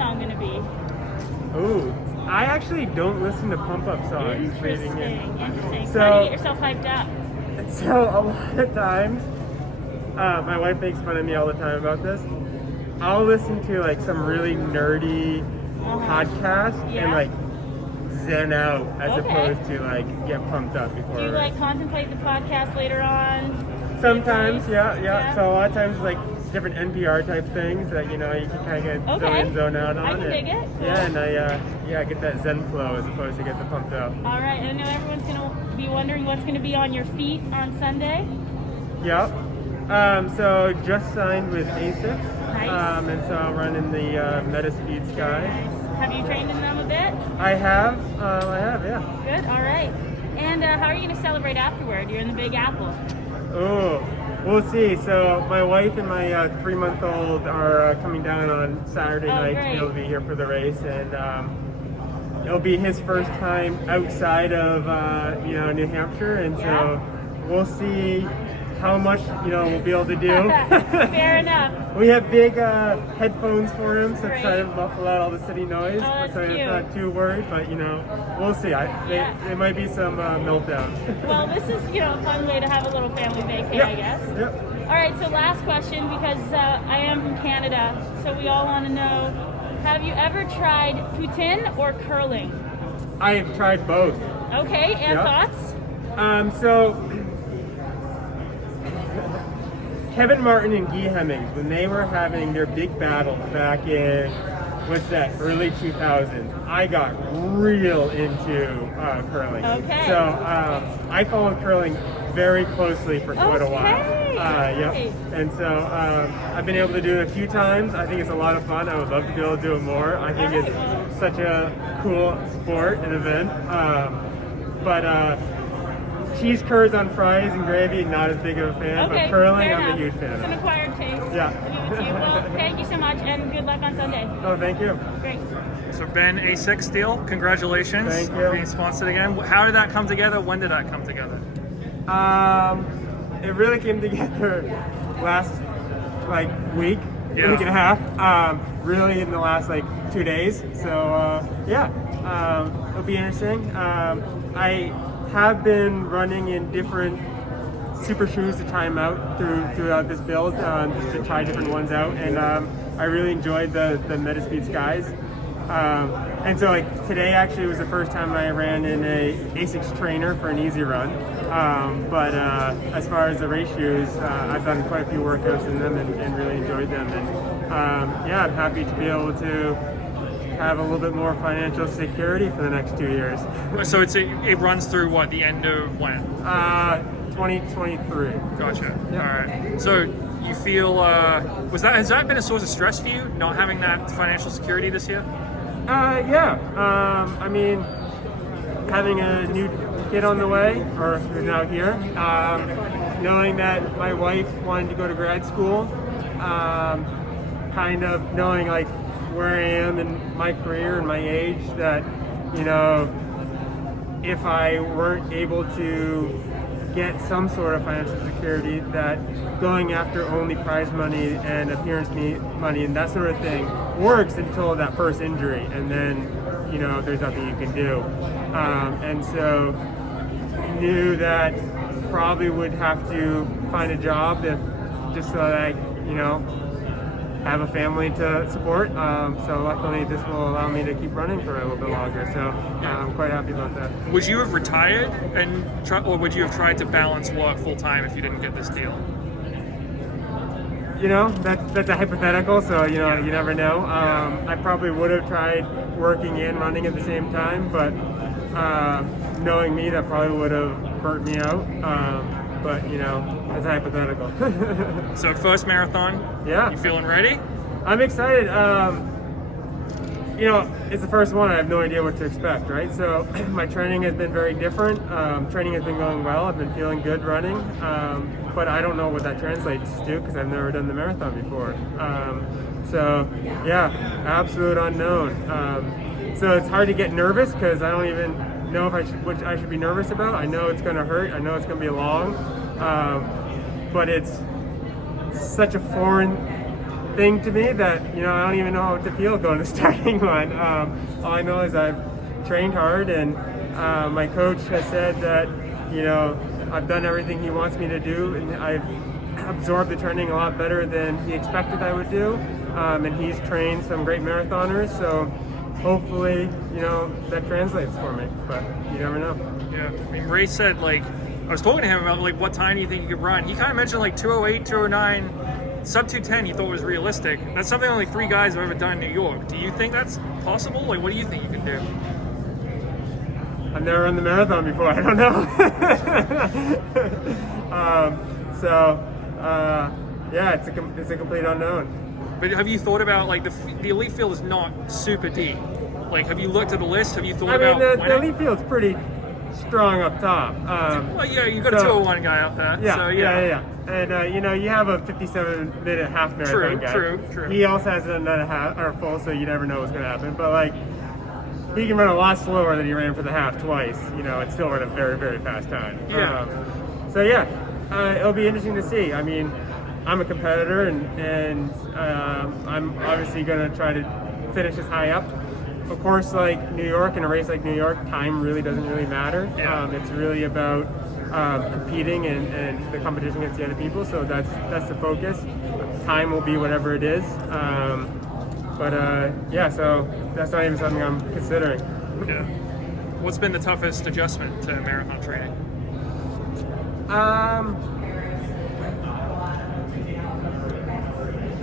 song going to be? Ooh, I actually don't listen to pump up songs. Interesting. So, How do you get yourself hyped up? So a lot of times, my wife makes fun of me all the time about this. I'll listen to like some really nerdy podcast and like zen out as opposed to like get pumped up before. Do you like contemplate the podcast later on? Sometimes, yeah. So a lot of times like different NPR type things that you can kind of get zone in, zone out on. I can dig it. Cool. Yeah, and I get that zen flow as opposed to get the pumped up. All right, I know everyone's gonna be wondering what's gonna be on your feet on Sunday. Yep. So just signed with ASICS. Nice. And so I'll run in the Metaspeed Skies. Nice. Have you trained in them a bit? I have, yeah. Good, all right. And how are you going to celebrate afterward? You're in the Big Apple. Oh, we'll see. So my wife and my 3-month-old are coming down on Saturday night to be able to be here for the race. And it'll be his first time outside of, New Hampshire. And so we'll see how much we'll be able to do. Fair enough. We have big headphones for him, so try to muffle out all the city noise. So he's not too worried, but we'll see. There might be some meltdowns. Well, this is a fun way to have a little family vacay, I guess. Yep. All right. So last question, because I am from Canada, so we all want to know: have you ever tried poutine or curling? I have tried both. Okay. And thoughts? So. Kevin Martin and Guy Hemmings, when they were having their big battle back in, early 2000s, I got real into curling. Okay. So I followed curling very closely for quite a while. Yep. And so I've been able to do it a few times. I think it's a lot of fun. I would love to be able to do it more. I think it's such a cool sport and event. Cheese curds on fries and gravy, not as big of a fan, but curling, I'm a huge fan of. It's an acquired taste. Yeah. Well, thank you so much, and good luck on Sunday. Oh, thank you. Great. So Ben, ASICS deal, congratulations. Thank you. Being sponsored again. How did that come together? When did that come together? It really came together last week and a half. Really in the last 2 days. So it'll be interesting. I have been running in different super shoes to try them out throughout this build, just to try different ones out, and I really enjoyed the Metaspeed Skies. And so today actually was the first time I ran in a ASICS trainer for an easy run. But as far as the race shoes, I've done quite a few workouts in them and really enjoyed them. And I'm happy to be able to have a little bit more financial security for the next 2 years. So it runs through what, the end of when? 2023. Gotcha. Yep. All right. So you feel has that been a source of stress for you, not having that financial security this year? I mean, having a new kid on the way, or who's now here, knowing that my wife wanted to go to grad school, kind of knowing where I am in my career and my age, that if I weren't able to get some sort of financial security, that going after only prize money and appearance money and that sort of thing works until that first injury, and then there's nothing you can do. And so knew that probably would have to find a job just so that I have a family to support. So luckily this will allow me to keep running for a little bit longer. So I'm quite happy about that. Would you have retired or would you have tried to balance work full time if you didn't get this deal? That's a hypothetical, so you never know. I probably would have tried working and running at the same time, but knowing me, that probably would have burnt me out. But it's hypothetical. So first marathon. Yeah. You feeling ready? I'm excited. It's the first one. I have no idea what to expect, right? So my training has been very different. Training has been going well. I've been feeling good running, but I don't know what that translates to because I've never done the marathon before. Absolute unknown. So it's hard to get nervous because I don't even know what I should be nervous about. I know it's going to hurt. I know it's going to be long, but it's such a foreign thing to me that I don't even know how to feel going to the starting line. All I know is I've trained hard, and my coach has said that I've done everything he wants me to do, and I've absorbed the training a lot better than he expected I would do. And he's trained some great marathoners, so hopefully that translates for me. But you never know. Yeah, I mean, Ray said, like, I was talking to him about, like, what time do you think you could run? He kind of mentioned, like, 2:08, 2:09, sub 2:10 he thought was realistic. That's something only 3 guys have ever done in New York. Do you think that's possible? Like, what do you think you can do? I've never run the marathon before. I don't know. Yeah, it's a complete unknown. But have you thought about, like, the elite field is not super deep. Like, have you looked at the list? Have you thought about the elite field's pretty strong up top. Well, yeah, you got a 2:01 guy out there. Yeah, so, yeah. And you have a 57-minute half marathon guy. True. He also has another half or full, so you never know what's going to happen. But like, he can run a lot slower than he ran for the half twice. And still run a very, very fast time. Yeah. It'll be interesting to see. I mean, I'm a competitor, and I'm obviously going to try to finish as high up. Of course, like New York, in a race like New York, time really doesn't really matter. Yeah. It's really about competing and the competition against the other people. So that's the focus. Time will be whatever it is. So that's not even something I'm considering. Yeah. What's been the toughest adjustment to marathon training?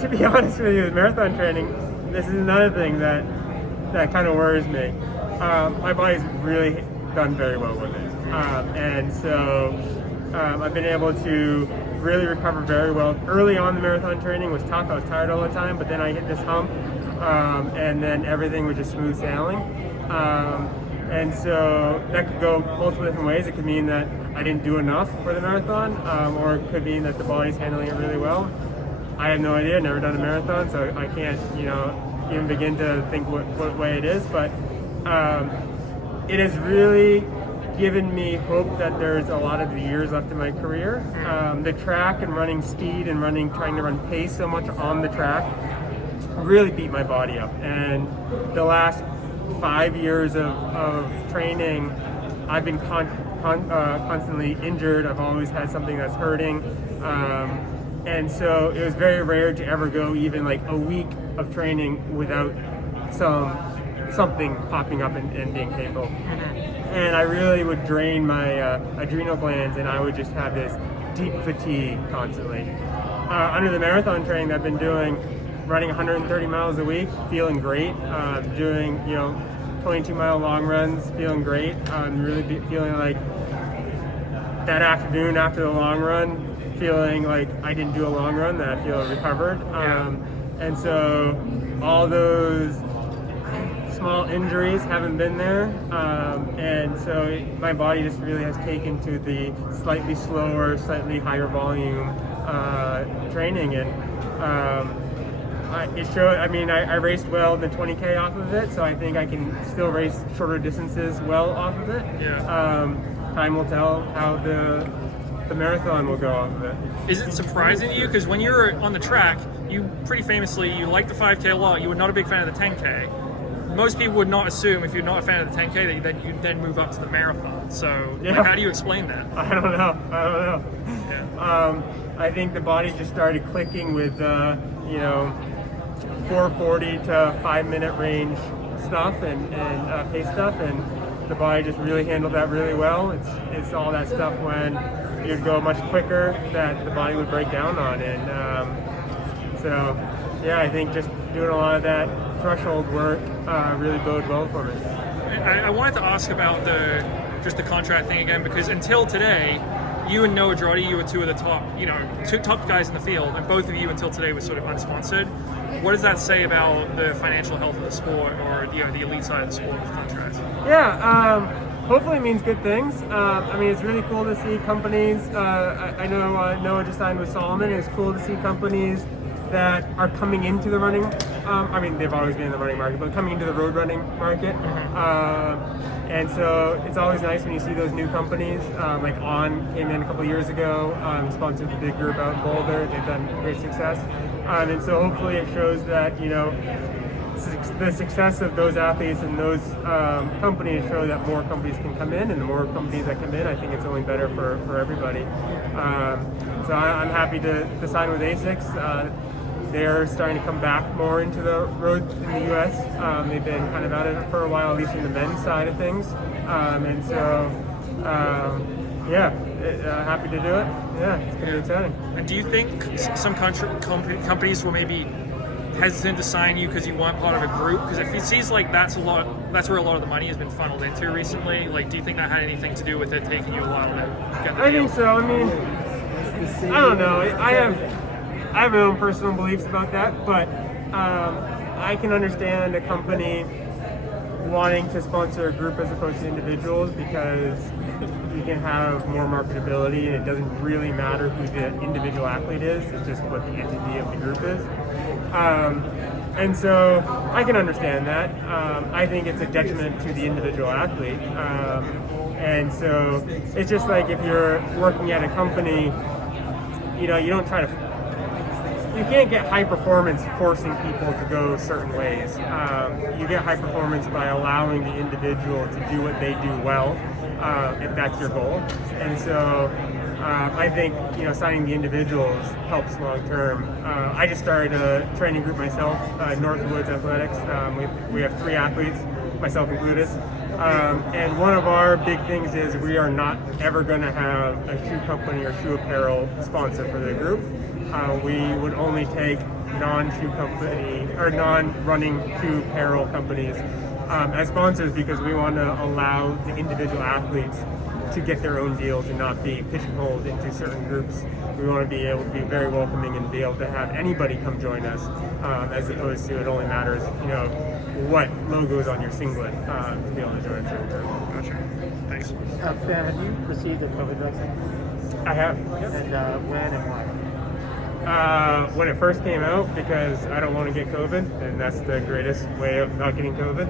To be honest with you, with marathon training, this is another thing that kind of worries me. My body's really done very well with it. And so I've been able to really recover very well. Early on, the marathon training was tough. I was tired all the time, but then I hit this hump, and then everything was just smooth sailing. And so that could go multiple different ways. It could mean that I didn't do enough for the marathon, or it could mean that the body's handling it really well. I have no idea. Never done a marathon, so I can't, even begin to think what way it is. But it has really given me hope that there's a lot of years left in my career. The track and running speed and trying to run pace so much on the track really beat my body up. And the last 5 years of training, I've been constantly injured. I've always had something that's hurting. And so it was very rare to ever go even like a week of training without something popping up and being painful. And I really would drain my adrenal glands, and I would just have this deep fatigue constantly. Under the marathon training that I've been doing, running 130 miles a week, feeling great. Doing 22-mile long runs, feeling great. Really feeling like that afternoon after the long run, feeling like I didn't do a long run, that I feel recovered. And so all those small injuries haven't been there. And so my body just really has taken to the slightly slower, slightly higher volume training. And it showed. I mean, I raced well in the 20K off of it, so I think I can still race shorter distances well off of it. Time will tell how the marathon will go off of it. Is it surprising to you? Because when you were on the track, you pretty famously, you liked the 5K a lot. You were not a big fan of the 10K. Most people would not assume, if you're not a fan of the 10K, that you'd then move up to the marathon. So how do you explain that? I don't know. Yeah. I think the body just started clicking with 440 to 5-minute range stuff and pace stuff, and the body just really handled that really well. It's all that stuff when you'd go much quicker that the body would break down on. And I think just doing a lot of that threshold work really bode well for me. I wanted to ask about the contract thing again, because until today, you and Noah Droddy, you were two of the top guys in the field, and both of you until today were sort of unsponsored. What does that say about the financial health of the sport, or the elite side of the sport with contracts? Hopefully it means good things. It's really cool to see companies. I know Noah just signed with Salomon. It's cool to see companies that are coming into the running. They've always been in the running market, but coming into the road running market. And so it's always nice when you see those new companies. Like On came in a couple of years ago, sponsored the big group out in Boulder. They've done great success. And so hopefully it shows that, you know, the success of those athletes and those companies show that more companies can come in, and the more companies that come in, I think it's only better for everybody. So I'm happy to sign with ASICS. They're starting to come back more into the road in the U.S. They've been kind of out of it for a while, at least in the men's side of things. And so, happy to do it. Yeah, it's going to be exciting. And do you think some companies will maybe hesitant to sign you because you weren't part of a group? Because it seems like that's where a lot of the money has been funneled into recently. Like, do you think that had anything to do with it taking you a while to get the deal? I think so. I mean, I don't know. I have my own personal beliefs about that, but I can understand a company wanting to sponsor a group as opposed to individuals, because you can have more marketability, and it doesn't really matter who the individual athlete is, it's just what the entity of the group is. And so I can understand that. I think it's a detriment to the individual athlete. And so it's just like if you're working at a company, you know, you don't try to, you can't get high performance forcing people to go certain ways. You get high performance by allowing the individual to do what they do well, if that's your goal. And so I think, you know, signing the individuals helps long term. I just started a training group myself, Northwoods Athletics. We have 3 athletes, myself included. And one of our big things is we are not ever going to have a shoe company or shoe apparel sponsor for the group. We would only take non-shoe company or non-running shoe apparel companies as sponsors, because we want to allow the individual athletes to get their own deals and not be pigeonholed into certain groups. We want to be able to be very welcoming and be able to have anybody come join us, as opposed to it only matters, you know, what logo is on your singlet to be able to join a certain group. Gotcha. Thanks. Ben, have you received a COVID vaccine? I have. And when and why? When it first came out, because I don't want to get COVID, and that's the greatest way of not getting COVID.